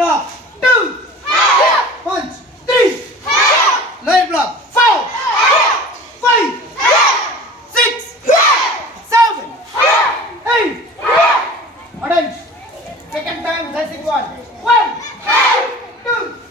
block 2, punch 3, line block 4, 5, 6, 7, 8. Audience, second time, racing one. 1, 2.